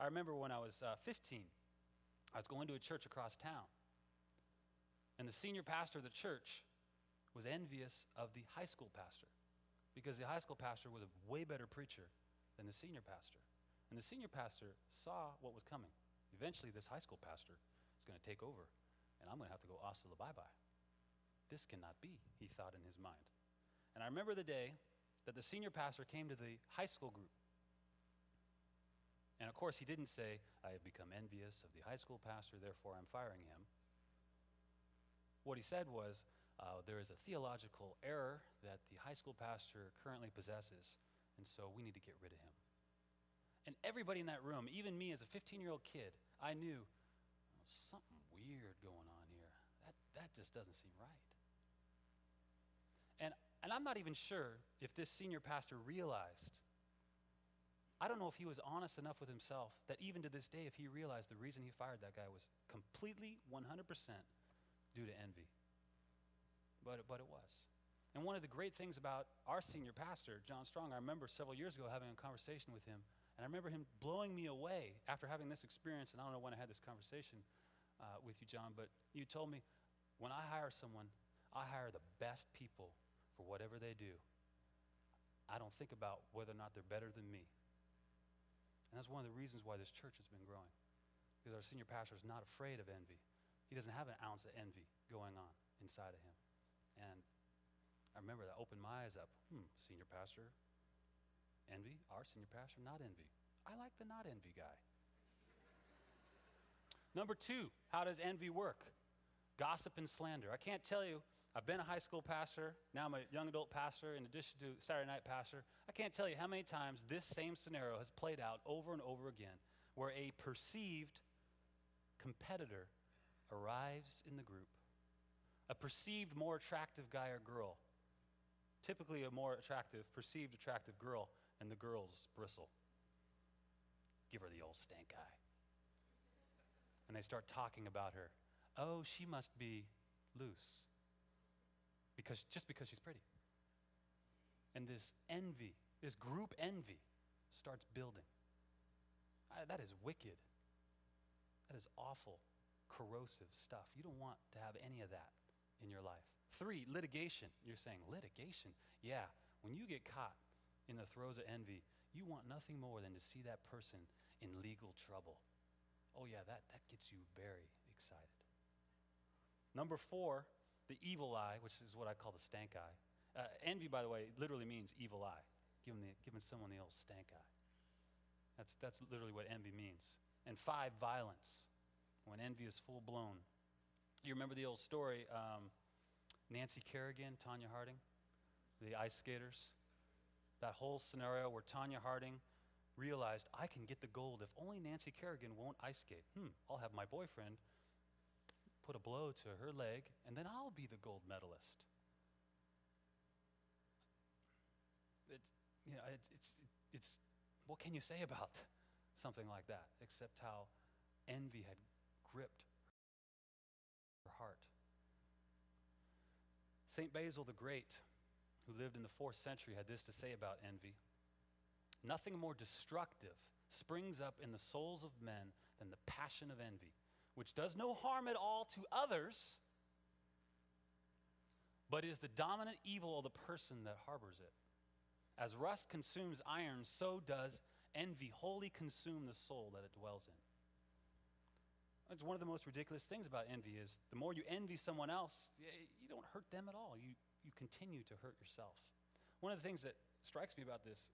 I remember when I was 15, I was going to a church across town. And the senior pastor of the church was envious of the high school pastor because the high school pastor was a way better preacher than the senior pastor. And the senior pastor saw what was coming. Eventually, this high school pastor is going to take over, and I'm going to have to go hasta la bye-bye. This cannot be, he thought in his mind. And I remember the day that the senior pastor came to the high school group. And of course, he didn't say, I have become envious of the high school pastor, therefore I'm firing him. What he said was, there is a theological error that the high school pastor currently possesses, and so we need to get rid of him. And everybody in that room, even me as a 15-year-old kid, I knew something weird going on here. That just doesn't seem right. And I'm not even sure if this senior pastor realized, I don't know if he was honest enough with himself that even to this day, if he realized the reason he fired that guy was completely 100% due to envy. But it was. And one of the great things about our senior pastor, John Strong, I remember several years ago having a conversation with him, and I remember him blowing me away after having this experience, and I don't know when I had this conversation with you, John, but you told me, when I hire someone, I hire the best people for whatever they do. I don't think about whether or not they're better than me. And that's one of the reasons why this church has been growing, because our senior pastor is not afraid of envy. He doesn't have an ounce of envy going on inside of him. And I remember that opened my eyes up. Senior pastor, envy. Our senior pastor, not envy. I like the not envy guy. Number 2, how does envy work? Gossip and slander. I can't tell you, I've been a high school pastor, now I'm a young adult pastor, in addition to Saturday night pastor. I can't tell you how many times this same scenario has played out over and over again, where a perceived competitor arrives in the group, a perceived more attractive guy or girl, typically a more attractive, perceived attractive girl, and the girls bristle. Give her the old stank eye. And they start talking about her. Oh, she must be loose, just because she's pretty. And this envy, this group envy, starts building. That is wicked. That is awful, corrosive stuff. You don't want to have any of that in your life. 3, litigation. You're saying, litigation? Yeah, when you get caught in the throes of envy, you want nothing more than to see that person in legal trouble. Oh yeah, that gets you very excited. Number 4, the evil eye, which is what I call the stank eye. Envy, by the way, literally means evil eye. Giving someone the old stank eye. That's literally what envy means. And 5, violence, when envy is full blown. You remember the old story, Nancy Kerrigan, Tonya Harding, the ice skaters? That whole scenario where Tonya Harding realized, I can get the gold if only Nancy Kerrigan won't ice skate. I'll have my boyfriend put a blow to her leg, and then I'll be the gold medalist. It's what can you say about something like that, except how envy had gripped her heart. St. Basil the Great, who lived in the 4th century, had this to say about envy. Nothing more destructive springs up in the souls of men than the passion of envy, which does no harm at all to others, but is the dominant evil of the person that harbors it. As rust consumes iron, so does envy wholly consume the soul that it dwells in. It's one of the most ridiculous things about envy is the more you envy someone else, you don't hurt them at all. You continue to hurt yourself. One of the things that strikes me about this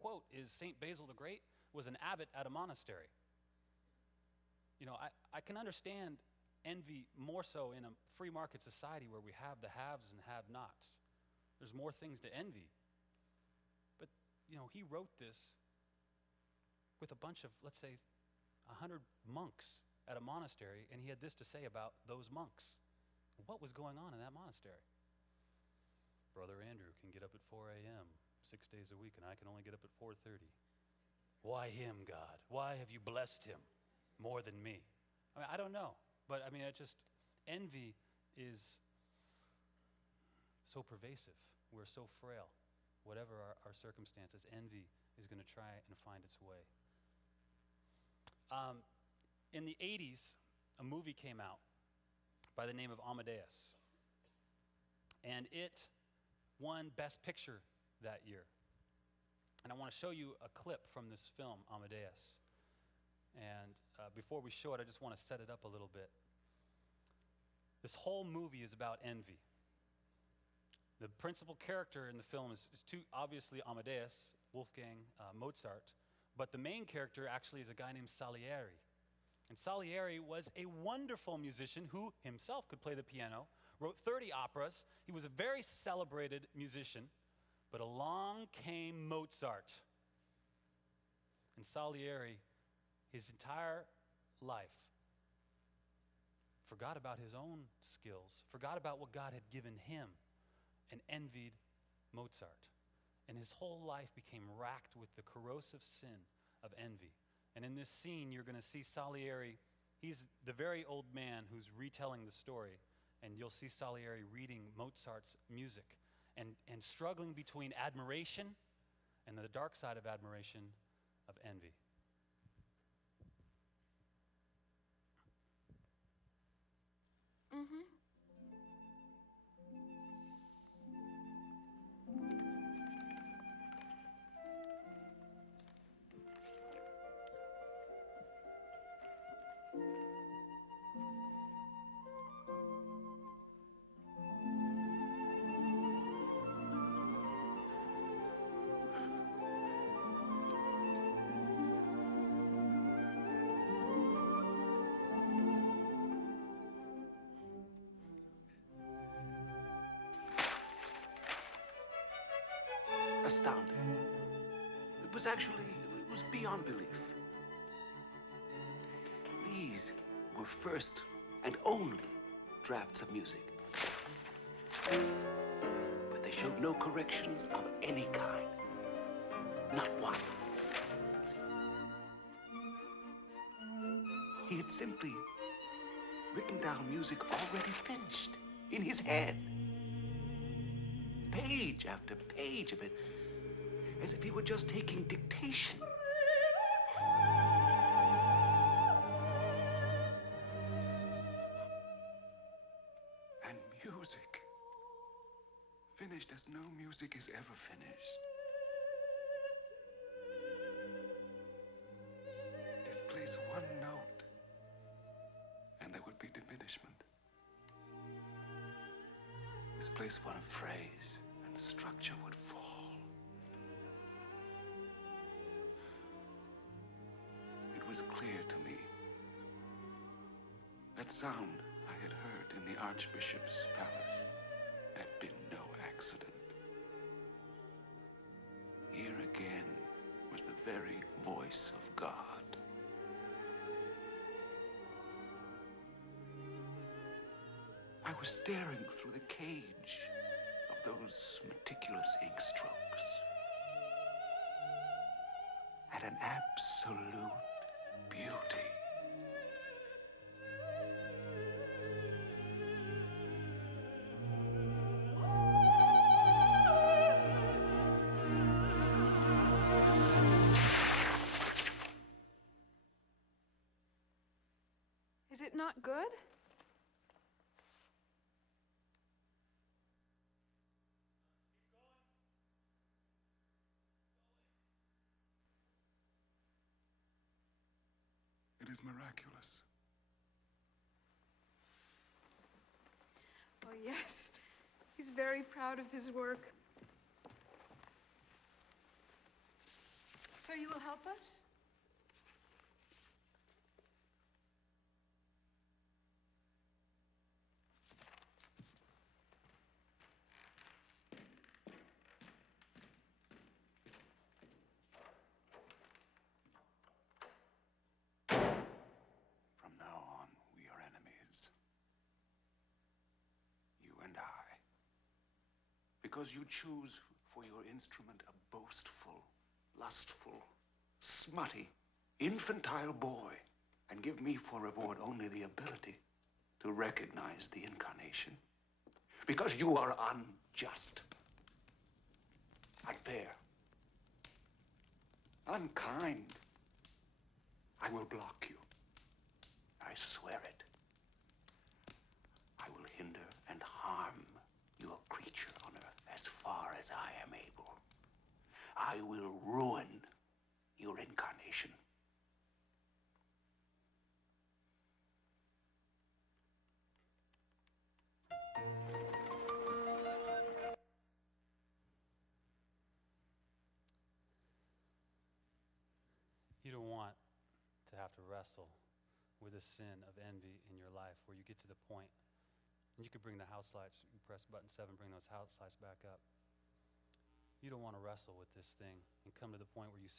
quote is St. Basil the Great was an abbot at a monastery. You know, I can understand envy more so in a free market society where we have the haves and have-nots. There's more things to envy. But, you know, he wrote this with a bunch of, let's say, 100 monks at a monastery, and he had this to say about those monks. What was going on in that monastery? Brother Andrew can get up at 4 a.m. 6 days a week, and I can only get up at 4:30. Why him, God? Why have you blessed him more than me? I mean, I don't know. But I mean, envy is so pervasive. We're so frail. Whatever our circumstances, envy is going to try and find its way. In the 80s, a movie came out by the name of Amadeus. And it won Best Picture that year. And I want to show you a clip from this film, Amadeus. And before we show it, I just want to set it up a little bit. This whole movie is about envy. The principal character in the film is obviously Amadeus, Wolfgang Mozart, but the main character actually is a guy named Salieri. And Salieri was a wonderful musician who himself could play the piano, wrote 30 operas. He was a very celebrated musician, but along came Mozart. And Salieri, his entire life, forgot about his own skills, forgot about what God had given him, and envied Mozart. And his whole life became racked with the corrosive sin of envy. And in this scene, you're going to see Salieri. He's the very old man who's retelling the story. And you'll see Salieri reading Mozart's music and struggling between admiration and the dark side of admiration of envy. Mm-hmm. Astounding. It was beyond belief. These were first and only drafts of music. But they showed no corrections of any kind. Not one. He had simply written down music already finished in his head. Page after page of it, as if he were just taking dictation. And music, finished as no music is ever finished. Displace one note, and there would be diminishment. Displace one phrase, and the structure would fall. It was clear to me that sound I had heard in the Archbishop's palace had been no accident. Here again was the very voice of God. I was staring through the cage of those meticulous ink strokes at an absolute beauty. Is it not good? It is miraculous. Oh, yes. He's very proud of his work. So you will help us? From now on, we are enemies. You and I. Because you choose for your instrument a boastful, lustful, smutty, infantile boy, and give me for reward only the ability to recognize the incarnation. Because you are unjust, unfair, unkind, I will block you. I swear it. I will hinder and harm your creature on earth as far as I am able. I will ruin your incarnation. You don't want to have to wrestle with a sin of envy in your life where you get to the point, and you could bring the house lights, you press button 7, bring those house lights back up. You don't want to wrestle with this thing and come to the point where you